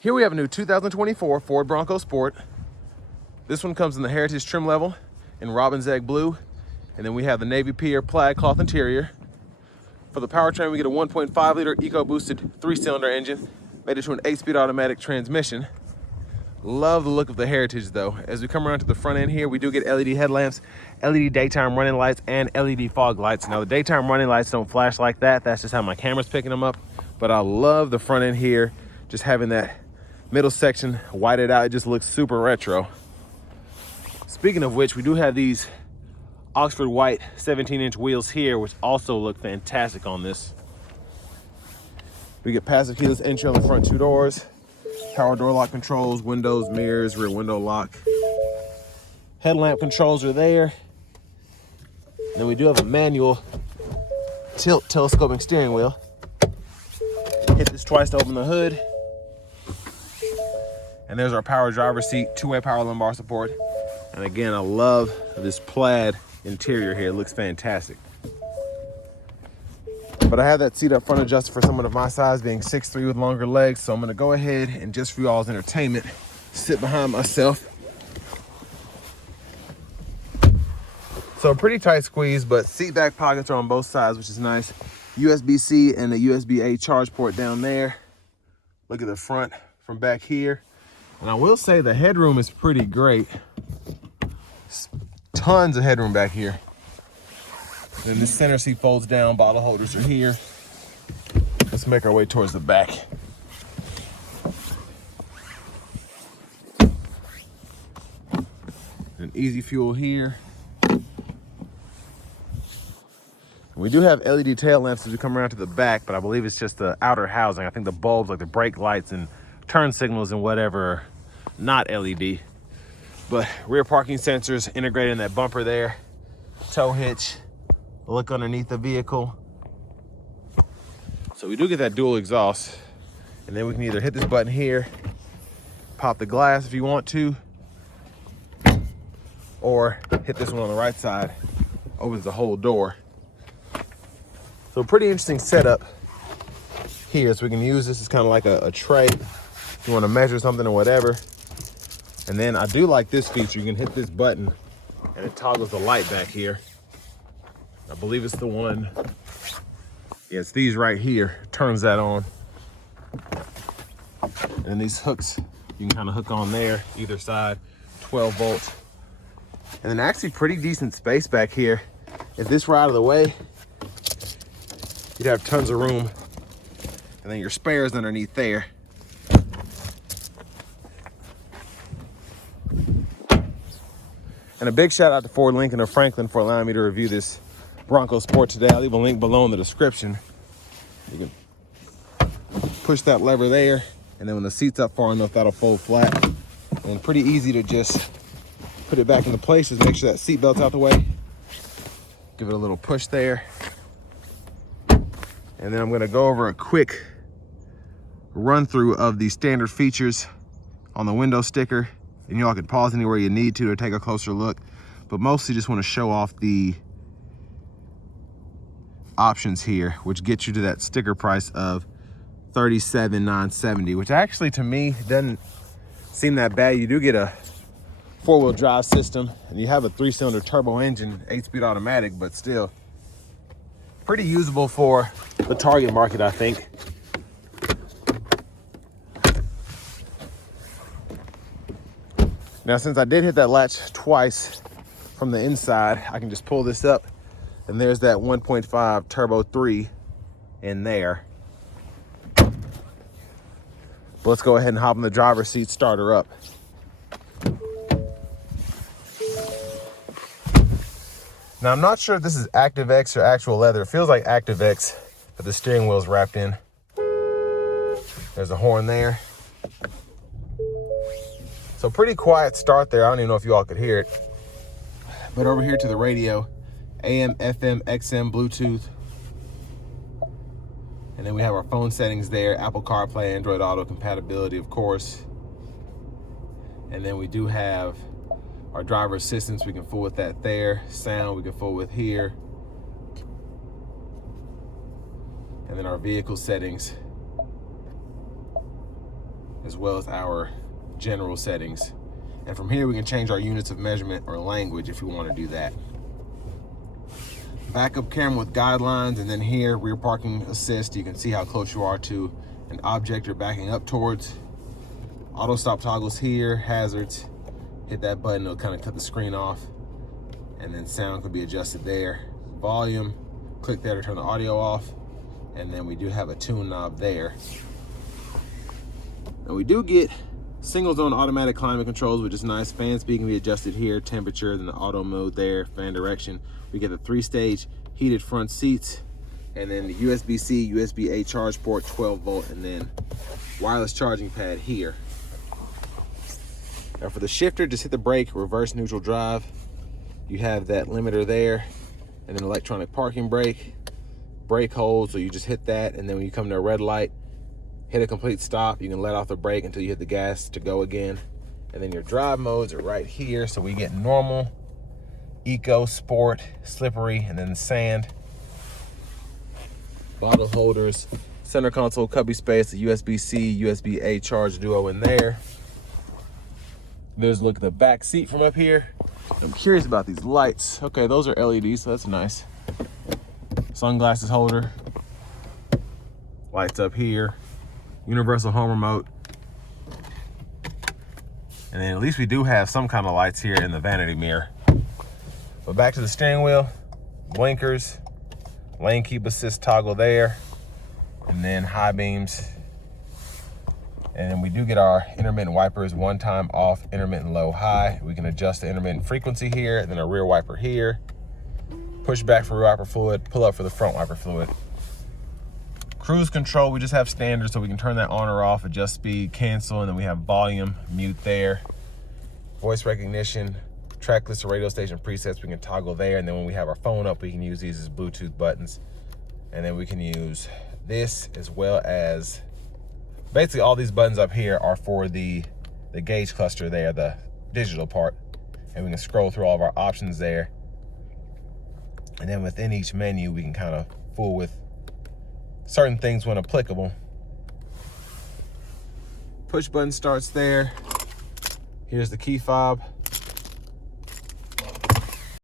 Here we have a new 2024 Ford Bronco Sport. This one comes in the Heritage trim level in Robin's Egg Blue. And then we have the Navy Pier plaid cloth interior. For the powertrain, we get a 1.5 liter EcoBoosted 3-cylinder engine, made it to an 8-speed automatic transmission. Love the look of the Heritage though. As we come around to the front end here, we do get LED headlamps, LED daytime running lights, and LED fog lights. Now the daytime running lights don't flash like that. That's just how my camera's picking them up. But I love the front end here, just having that middle section whited out. It just looks super retro. Speaking of which, we do have these Oxford white 17-inch wheels here, which also look fantastic on this. We get passive keyless entry on the front 2 doors, power door lock controls, windows, mirrors, rear window lock. Headlamp controls are there. And then we do have a manual tilt telescoping steering wheel. Hit this twice to open the hood. And there's our power driver's seat, 2-way power lumbar support. And again, I love this plaid interior here. It looks fantastic. But I have that seat up front adjusted for someone of my size, being 6'3" with longer legs. So I'm gonna go ahead and, just for y'all's entertainment, sit behind myself. So a pretty tight squeeze, but seat back pockets are on both sides, which is nice. USB-C and a USB-A charge port down there. Look at the front from back here. And I will say the headroom is pretty great. Tons of headroom back here. Then the center seat folds down, bottle holders are here. Let's make our way towards the back. An easy fuel here. We do have LED tail lamps as we come around to the back, but I believe it's just the outer housing. I think the bulbs, like the brake lights and turn signals and whatever, are not LED. But rear parking sensors integrated in that bumper there. Tow hitch, look underneath the vehicle. So we do get that dual exhaust. And then we can either hit this button here, pop the glass if you want to, or hit this one on the right side, opens the whole door. So pretty interesting setup here. So we can use this as kind of like a tray if you want to measure something or whatever. And then I do like this feature. You can hit this button and it toggles the light back here. I believe it's the one. Yeah, it's these right here. Turns that on. And these hooks, you can kind of hook on there, either side, 12 volts. And then actually pretty decent space back here. If this were out of the way, you'd have tons of room. And then your spares underneath there. And a big shout out to Ford Lincoln of Franklin for allowing me to review this Bronco Sport today. I'll leave a link below in the description. You can push that lever there, and then when the seat's up far enough, that'll fold flat. And pretty easy to just put it back into place. Just make sure that seat belt's out the way. Give it a little push there. And then I'm gonna go over a quick run through of the standard features on the window sticker. And y'all can pause anywhere you need to take a closer look, but mostly just want to show off the options here, which gets you to that sticker price of $37,970, which actually to me doesn't seem that bad. You do get a 4-wheel drive system and you have a 3-cylinder turbo engine, 8-speed automatic, but still pretty usable for the target market, I think. Now, since I did hit that latch twice from the inside, I can just pull this up and there's that 1.5 turbo 3 in there. But let's go ahead and hop in the driver's seat, start her up. Now, I'm not sure if this is ActiveX or actual leather. It feels like ActiveX, but the steering wheel is wrapped in. There's a horn there. So pretty quiet start there. I don't even know if you all could hear it. But over here to the radio, AM, FM, XM, Bluetooth. And then we have our phone settings there, Apple CarPlay, Android Auto compatibility, of course. And then we do have our driver assistance. We can fool with that there. Sound we can fool with here. And then our vehicle settings. as well as our general settings. And from here we can change our units of measurement or language if we want to do that. Backup camera with guidelines, and then here rear parking assist. You can see how close you are to an object you're backing up towards. Auto stop toggles here, hazards. Hit that button, it'll kind of cut the screen off. And then sound could be adjusted there. Volume, click there to turn the audio off. And then we do have a tune knob there. And we do get single zone automatic climate controls, which is nice. Fan speed can be adjusted here, temperature, then the auto mode there, fan direction. We get the 3-stage heated front seats, and then the USB-C, USB-A charge port, 12 volt, and then wireless charging pad here. Now for the shifter, just hit the brake, reverse neutral drive. You have that limiter there, and then electronic parking brake, brake hold, so you just hit that, and then when you come to a red light, hit a complete stop. You can let off the brake until you hit the gas to go again. And then your drive modes are right here. So we get normal, eco, sport, slippery, and then sand. Bottle holders, center console cubby space, the USB-C, USB-A charge duo in there. There's a look at the back seat from up here. I'm curious about these lights. Okay, those are LEDs, so that's nice. Sunglasses holder. Lights up here. Universal home remote. And then at least we do have some kind of lights here in the vanity mirror. But back to the steering wheel, blinkers, lane keep assist toggle there, and then high beams. And then we do get our intermittent wipers, one time off, intermittent low, high. We can adjust the intermittent frequency here, and then a rear wiper here. Push back for rear wiper fluid, pull up for the front wiper fluid. Cruise control, we just have standard, so we can turn that on or off, adjust speed, cancel, and then we have volume, mute there. Voice recognition, track list or radio station presets, we can toggle there, and then when we have our phone up, we can use these as Bluetooth buttons. And then we can use this as well as, basically all these buttons up here are for the gauge cluster there, the digital part. And we can scroll through all of our options there. And then within each menu, we can kind of fool with certain things when applicable. Push button starts there. Here's the key fob.